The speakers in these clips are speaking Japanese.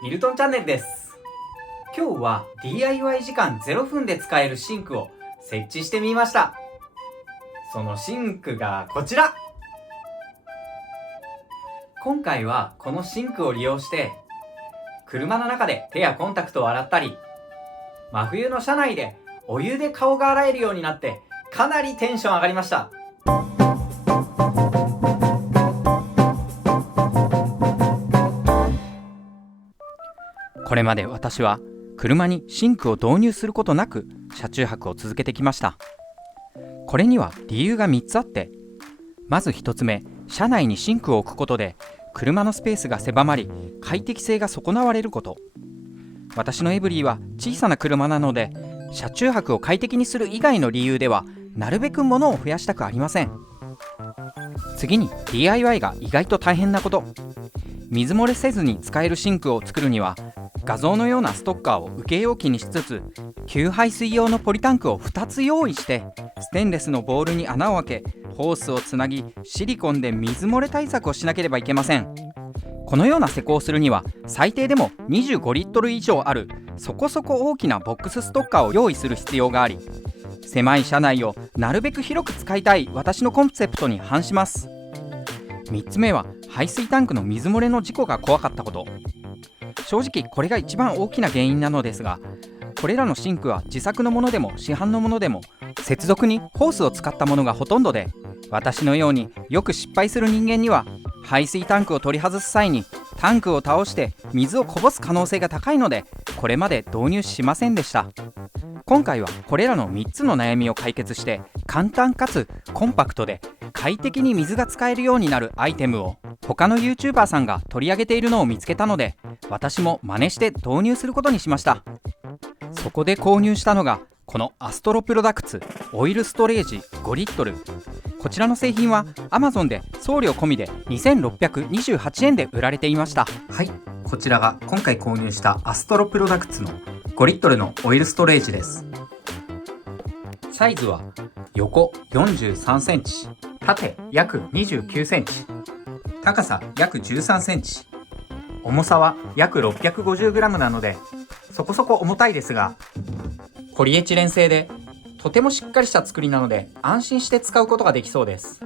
ミルトンチャンネルです。今日は DIY 時間0分で使えるシンクを設置してみました。そのシンクがこちら。今回はこのシンクを利用して車の中で手やコンタクトを洗ったり、真冬の車内でお湯で顔が洗えるようになってかなりテンション上がりました。これまで私は車にシンクを導入することなく車中泊を続けてきました。これには理由が3つあって、まず1つ目、車内にシンクを置くことで車のスペースが狭まり快適性が損なわれること。私のエブリィは小さな車なので、車中泊を快適にする以外の理由ではなるべく物を増やしたくありません。次に DIY が意外と大変なこと。水漏れせずに使えるシンクを作るには、画像のようなストッカーを受け容器にしつつ、給排水用のポリタンクを2つ用意して、ステンレスのボールに穴を開け、ホースをつなぎ、シリコンで水漏れ対策をしなければいけません。このような施工をするには、最低でも25リットル以上あるそこそこ大きなボックスストッカーを用意する必要があり、狭い車内をなるべく広く使いたい私のコンセプトに反します。3つ目は、排水タンクの水漏れの事故が怖かったこと。正直これが一番大きな原因なのですが、これらのシンクは自作のものでも市販のものでも接続にホースを使ったものがほとんどで、私のようによく失敗する人間には排水タンクを取り外す際にタンクを倒して水をこぼす可能性が高いので、これまで導入しませんでした。今回はこれらの3つの悩みを解決して、簡単かつコンパクトで快適に水が使えるようになるアイテムを他の YouTuber さんが取り上げているのを見つけたので、私も真似して導入することにしました。そこで購入したのがこのアストロプロダクツオイルストレージ5リットル。こちらの製品は Amazon で送料込みで2628円で売られていました。はい、こちらが今回購入したアストロプロダクツの5リットルのオイルストレージです。サイズは横43センチ、縦約29センチ、高さ約13センチ、重さは約 650g なのでそこそこ重たいですが、ポリエチレン製でとてもしっかりした作りなので安心して使うことができそうです。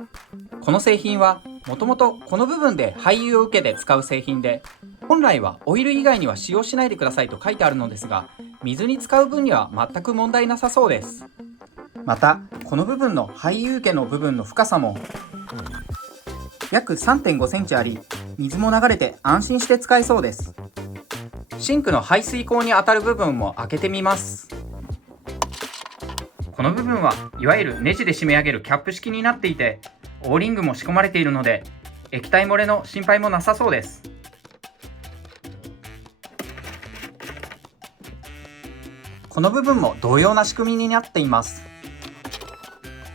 この製品はもともとこの部分で廃油を受けて使う製品で、本来はオイル以外には使用しないでくださいと書いてあるのですが、水に使う分には全く問題なさそうです。またこの部分の廃油受けの部分の深さも約 3.5 センチあり、水も流れて安心して使えそうです。シンクの排水口に当たる部分も開けてみます。この部分はいわゆるネジで締め上げるキャップ式になっていて、オーリングも仕込まれているので液体漏れの心配もなさそうです。この部分も同様な仕組みになっています。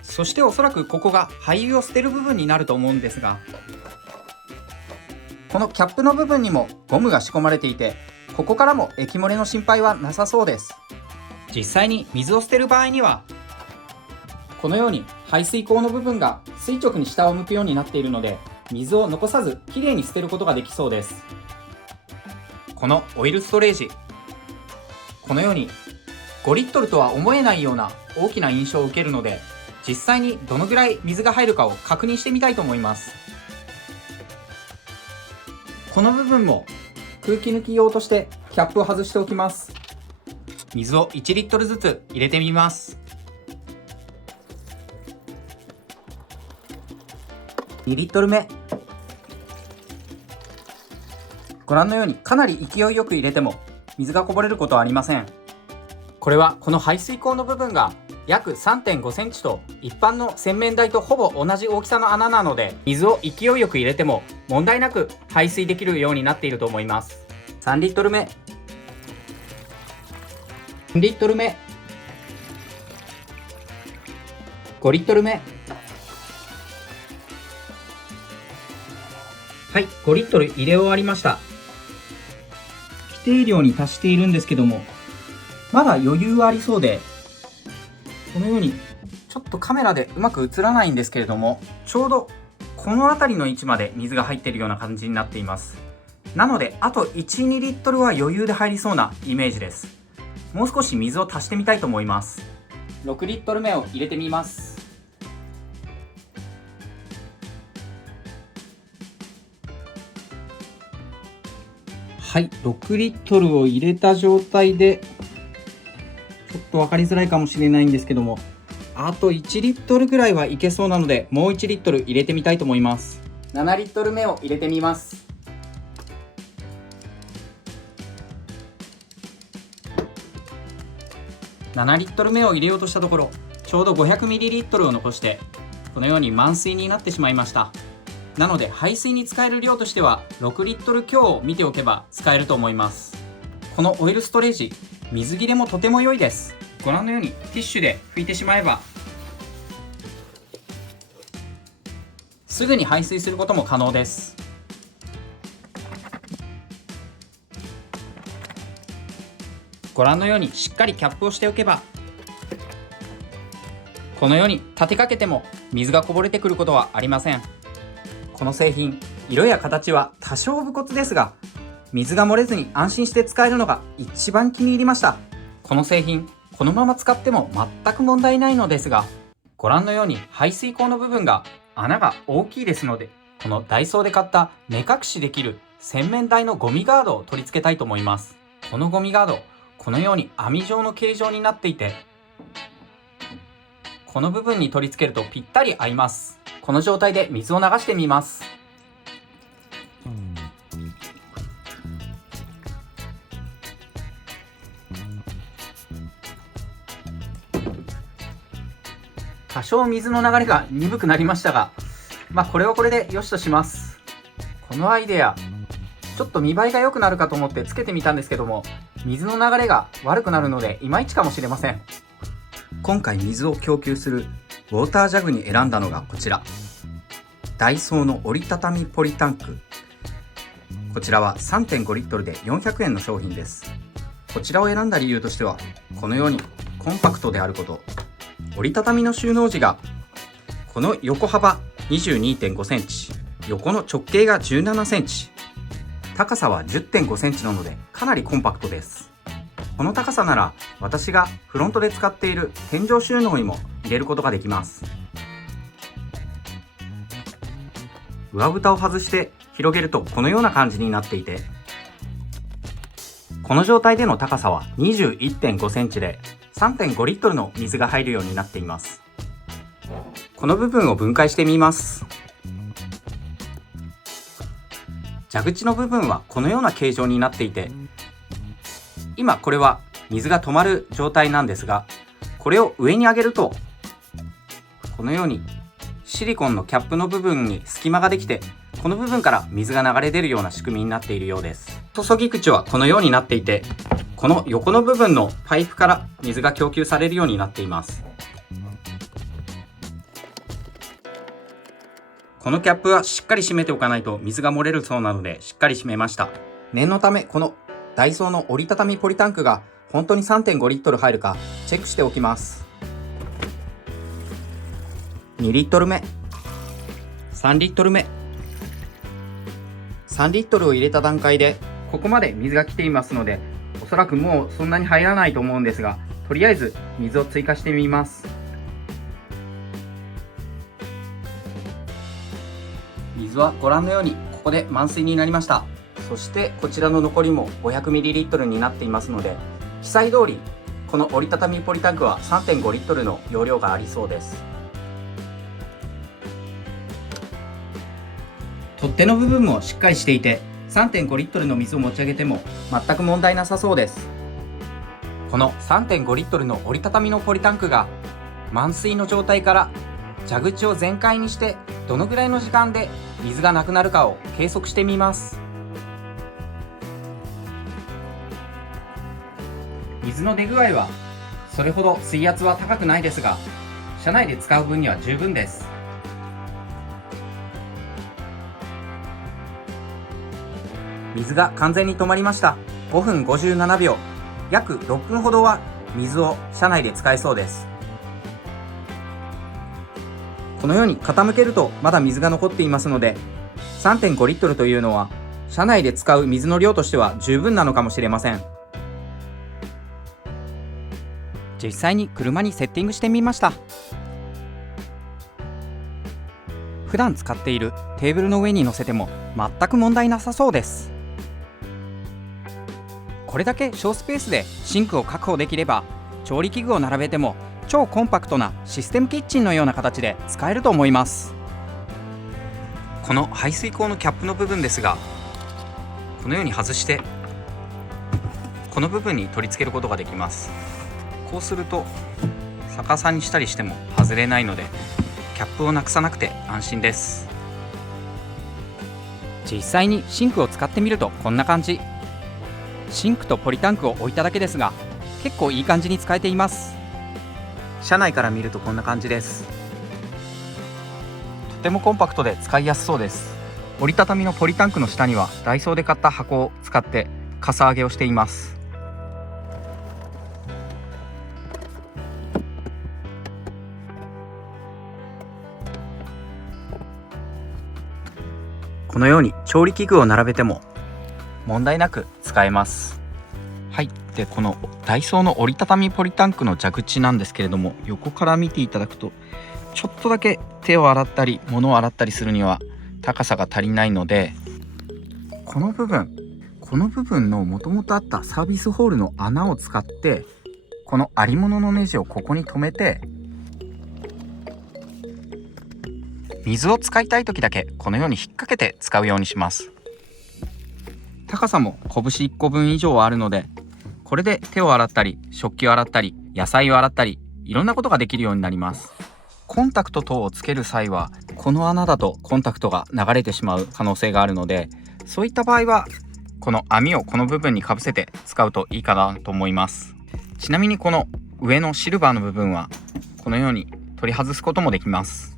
そしておそらくここが廃油を捨てる部分になると思うんですが、このキャップの部分にもゴムが仕込まれていて、ここからも液漏れの心配はなさそうです。実際に水を捨てる場合にはこのように排水口の部分が垂直に下を向くようになっているので、水を残さずきれいに捨てることができそうです。このオイルストレージ、このように5リットルとは思えないような大きな印象を受けるので、実際にどのぐらい水が入るかを確認してみたいと思います。この部分も空気抜き用としてキャップを外しておきます。水を1リットルずつ入れてみます。2リットル目。ご覧のようにかなり勢いよく入れても水がこぼれることはありません。これはこの排水口の部分が約 3.5 センチと一般の洗面台とほぼ同じ大きさの穴なので、水を勢いよく入れても問題なく排水できるようになっていると思います。3リットル目、4リットル目、5リットル目。はい、5リットル入れ終わりました。規定量に達しているんですけども、まだ余裕はありそうで、このようにちょっとカメラでうまく映らないんですけれども、ちょうどこの辺りの位置まで水が入っているような感じになっています。なのであと 1,2 リットルは余裕で入りそうなイメージです。もう少し水を足してみたいと思います。6リットル目を入れてみます。はい、6リットルを入れた状態で、ちょっと分かりづらいかもしれないんですけども、あと1リットルぐらいはいけそうなので、もう1リットル入れてみたいと思います。7リットル目を入れてみます。7リットル目を入れようとしたところ、ちょうど 500ml を残して、このように満水になってしまいました。なので排水に使える量としては6リットル強を見ておけば使えると思います。このオイルストレージ、水切れもとても良いです。ご覧のようにティッシュで拭いてしまえばすぐに排水することも可能です。ご覧のようにしっかりキャップをしておけば、このように立てかけても水がこぼれてくることはありません。この製品、色や形は多少無骨ですが、水が漏れずに安心して使えるのが一番気に入りました。この製品、このまま使っても全く問題ないのですが、ご覧のように排水口の部分が穴が大きいですので、このダイソーで買った目隠しできる洗面台のゴミガードを取り付けたいと思います。このゴミガード、このように網状の形状になっていて、この部分に取り付けるとぴったり合います。この状態で水を流してみます。多少水の流れが鈍くなりましたが、これはこれで良しとします。このアイデア、ちょっと見栄えが良くなるかと思ってつけてみたんですけども、水の流れが悪くなるのでいまいちかもしれません。今回水を供給するウォータージャグに選んだのがこちら、ダイソーの折りたたみポリタンク。こちらは 3.5 リットルで400円の商品です。こちらを選んだ理由としては、このようにコンパクトであること、折りたたみの収納時がこの横幅 22.5 センチ、横の直径が17センチ、高さは 10.5 センチなのでかなりコンパクトです。この高さなら私がフロントで使っている天井収納にも入れることができます。上蓋を外して広げるとこのような感じになっていて、この状態での高さは 21.5 センチで 3.5 リットルの水が入るようになっています。この部分を分解してみます。蛇口の部分はこのような形状になっていて、今これは水が止まる状態なんですが、これを上に上げるとこのようにシリコンのキャップの部分に隙間ができて、この部分から水が流れ出るような仕組みになっているようです。注ぎ口はこのようになっていて、この横の部分のパイプから水が供給されるようになっています。このキャップはしっかり閉めておかないと水が漏れるそうなのでしっかり閉めました。念のためこのダイソーの折りたたみポリタンクが本当に 3.5 リットル入るかチェックしておきます。2リットル目、3リットル目、3リットルを入れた段階でここまで水が来ていますので、おそらくもうそんなに入らないと思うんですが、とりあえず水を追加してみます。水はご覧のようにここで満水になりました。そしてこちらの残りも 500ml になっていますので、記載通りこの折りたたみポリタンクは 3.5 リットルの容量がありそうです。取っ手の部分もしっかりしていて、 3.5 リットルの水を持ち上げても全く問題なさそうです。この 3.5 リットルの折りたたみのポリタンクが満水の状態から蛇口を全開にしてどのぐらいの時間で水がなくなるかを計測してみます。水の出具合はそれほど水圧は高くないですが、車内で使う分には十分です。水が完全に止まりました。5分57秒、約6分ほどは水を車内で使えそうです。このように傾けるとまだ水が残っていますので、 3.5 リットルというのは車内で使う水の量としては十分なのかもしれません。実際に車にセッティングしてみました。普段使っているテーブルの上に乗せても全く問題なさそうです。これだけ小スペースでシンクを確保できれば、調理器具を並べても超コンパクトなシステムキッチンのような形で使えると思います。この排水口のキャップの部分ですが、このように外してこの部分に取り付けることができます。こうすると逆さにしたりしても外れないので、キャップをなくさなくて安心です。実際にシンクを使ってみるとこんな感じ。シンクとポリタンクを置いただけですが、結構いい感じに使えています。車内から見るとこんな感じです。とてもコンパクトで使いやすそうです。折りたたみのポリタンクの下にはダイソーで買った箱を使ってかさ上げをしています。このように調理器具を並べても問題なく使えます。はい。で、このダイソーの折りたたみポリタンクの蛇口なんですけれども、横から見ていただくとちょっとだけ手を洗ったり物を洗ったりするには高さが足りないので、この部分のもともとあったサービスホールの穴を使って、このありもののネジをここに留めて、水を使いたい時だけこのように引っ掛けて使うようにします。高さも拳1個分以上あるので、これで手を洗ったり食器を洗ったり野菜を洗ったり、いろんなことができるようになります。コンタクト等をつける際はこの穴だとコンタクトが流れてしまう可能性があるので、そういった場合はこの網をこの部分にかぶせて使うといいかなと思います。ちなみにこの上のシルバーの部分はこのように取り外すこともできます。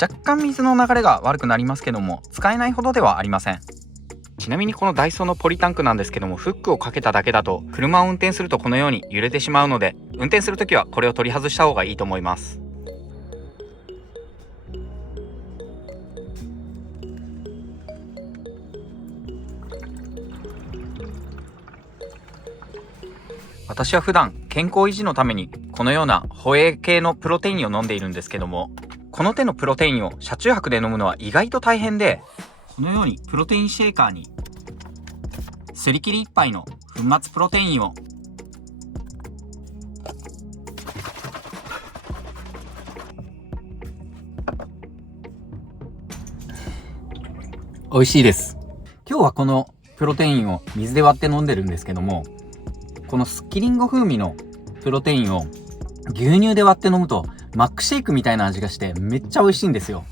若干水の流れが悪くなりますけども、使えないほどではありません。ちなみにこのダイソーのポリタンクなんですけども、フックをかけただけだと車を運転するとこのように揺れてしまうので、運転するときはこれを取り外した方がいいと思います。私は普段健康維持のためにこのようなホエイ系のプロテインを飲んでいるんですけども、この手のプロテインを車中泊で飲むのは意外と大変で、このようにプロテインシェーカーにすり切り1杯の粉末プロテインを美味しいです。今日はこのプロテインを水で割って飲んでるんですけども、このスッキリンゴ風味のプロテインを牛乳で割って飲むとマックシェイクみたいな味がしてめっちゃ美味しいんですよ。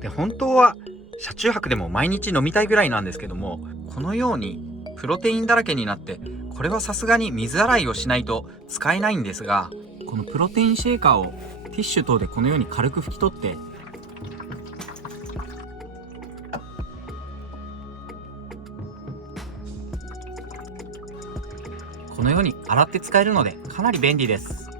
で、本当は車中泊でも毎日飲みたいぐらいなんですけども、このようにプロテインだらけになって、これはさすがに水洗いをしないと使えないんですが、このプロテインシェーカーをティッシュ等でこのように軽く拭き取って、このように洗って使えるのでかなり便利です。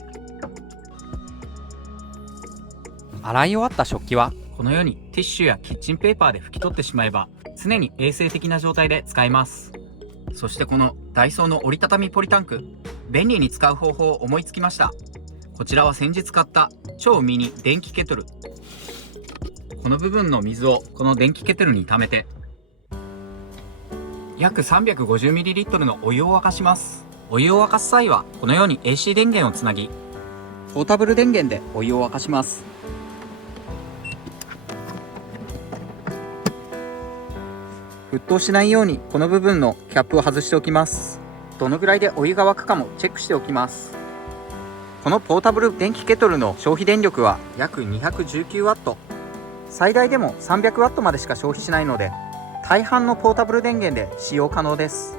洗い終わった食器はこのようにティッシュやキッチンペーパーで拭き取ってしまえば常に衛生的な状態で使えます。そしてこのダイソーの折りたたみポリタンク、便利に使う方法を思いつきました。こちらは先日買った超ミニ電気ケトル。この部分の水をこの電気ケトルに溜めて約 350ml のお湯を沸かします。お湯を沸かす際はこのように AC 電源をつなぎ、ポータブル電源でお湯を沸かします。沸騰しないようにこの部分のキャップを外しておきます。どのぐらいでお湯が沸くかもチェックしておきます。このポータブル電気ケトルの消費電力は約 219W、 最大でも 300W までしか消費しないので、大半のポータブル電源で使用可能です。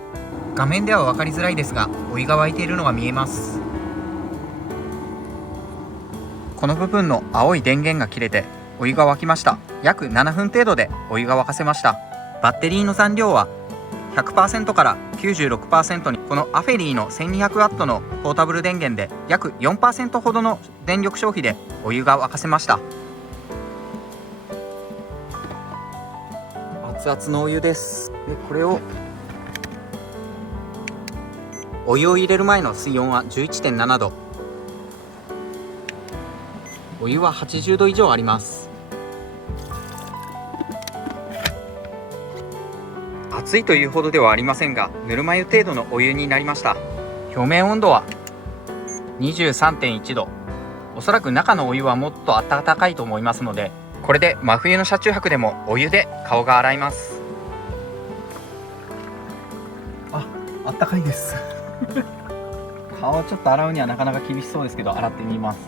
画面では分かりづらいですが、お湯が沸いているのが見えます。この部分の青い電源が切れてお湯が沸きました。約7分程度でお湯が沸かせました。バッテリーの残量は100% から 96% に、このアフェリーの 1200W のポータブル電源で約 4% ほどの電力消費でお湯が沸かせました。熱々のお湯です。でこれをお湯を入れる前の水温は 11.7 度、お湯は80度以上あります。熱いというほどではありませんが、ぬるま湯程度のお湯になりました。表面温度は 23.1 度、おそらく中のお湯はもっと温かいと思いますので、これで真冬の車中泊でもお湯で顔が洗えます。あったかいです顔をちょっと洗うにはなかなか厳しそうですけど、洗ってみます。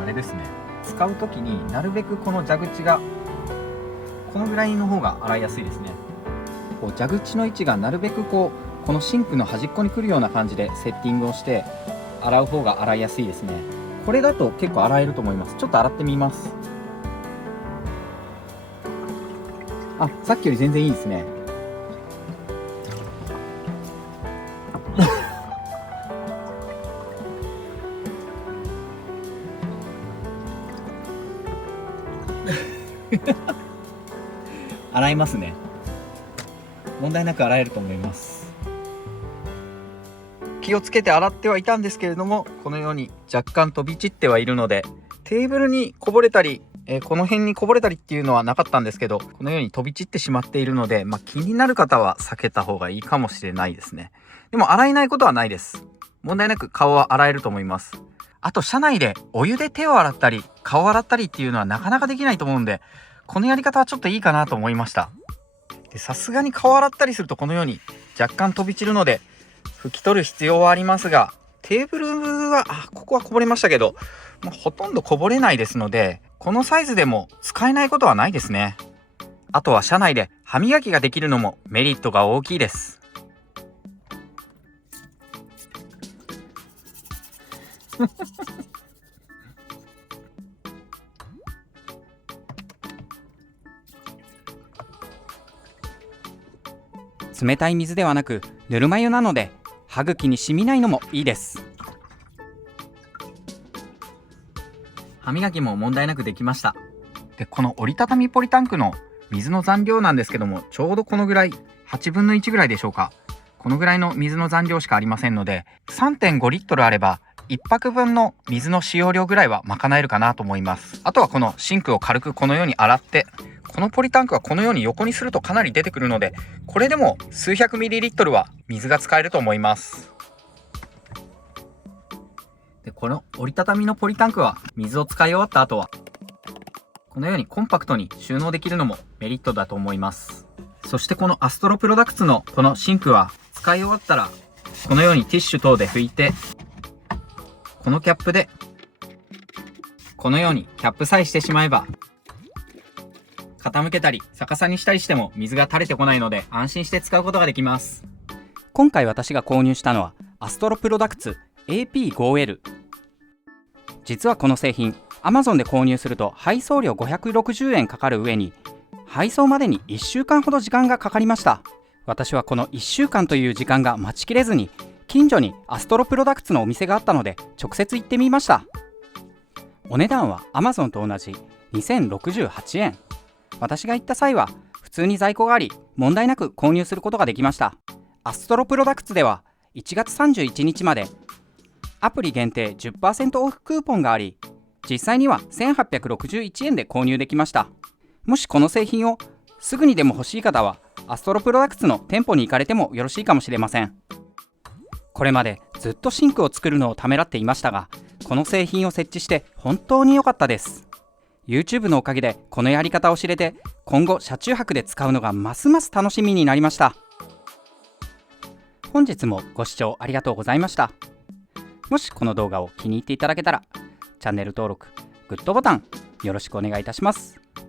あれですね、使う時になるべくこの蛇口がこのぐらいの方が洗いやすいですね。こう蛇口の位置がなるべくこのシンクの端っこに来るような感じでセッティングをして洗う方が洗いやすいですね。これだと結構洗えると思います。ちょっと洗ってみます。さっきより全然いいですね洗いますね。問題なく洗えると思います。気をつけて洗ってはいたんですけれども、このように若干飛び散ってはいるので、テーブルにこぼれたり、この辺にこぼれたりっていうのはなかったんですけど、このように飛び散ってしまっているので、気になる方は避けた方がいいかもしれないですね。でも洗えないことはないです。問題なく顔は洗えると思います。あと車内でお湯で手を洗ったり顔を洗ったりっていうのはなかなかできないと思うんで、このやり方はちょっといいかなと思いました。さすがに顔を洗ったりするとこのように若干飛び散るので拭き取る必要はありますが、テーブルはここはこぼれましたけど、ほとんどこぼれないですので、このサイズでも使えないことはないですね。あとは車内で歯磨きができるのもメリットが大きいです。冷たい水ではなくぬるま湯なので歯茎に染みないのもいいです。歯磨きも問題なくできました。でこの折りたたみポリタンクの水の残量なんですけども、ちょうどこのぐらい、8分の1ぐらいでしょうか、このぐらいの水の残量しかありませんので、 3.5 リットルあれば1泊分の水の使用量ぐらいは賄えるかなと思います。あとはこのシンクを軽くこのように洗って、このポリタンクはこのように横にするとかなり出てくるので、これでも数百ミリリットルは水が使えると思います。でこの折りたたみのポリタンクは水を使い終わった後はこのようにコンパクトに収納できるのもメリットだと思います。そしてこのアストロプロダクツのこのシンクは使い終わったらこのようにティッシュ等で拭いて、このキャップでこのようにキャップさえしてしまえば、傾けたり逆さにしたりしても水が垂れてこないので安心して使うことができます。今回私が購入したのはアストロプロダクツ AP5L。 実はこの製品 Amazon で購入すると配送料560円かかる上に、配送までに1週間ほど時間がかかりました。私はこの1週間という時間が待ちきれずに、近所にアストロプロダクツのお店があったので直接行ってみました。お値段は Amazon と同じ2068円。私が行った際は普通に在庫があり、問題なく購入することができました。アストロプロダクツでは1月31日までアプリ限定 10% オフクーポンがあり、実際には1861円で購入できました。もしこの製品をすぐにでも欲しい方はアストロプロダクツの店舗に行かれてもよろしいかもしれません。これまでずっとシンクを作るのをためらっていましたが、この製品を設置して本当に良かったです。 YouTube のおかげでこのやり方を知れて、今後車中泊で使うのがますます楽しみになりました。本日もご視聴ありがとうございました。もしこの動画を気に入っていただけたらチャンネル登録、グッドボタンよろしくお願いいたします。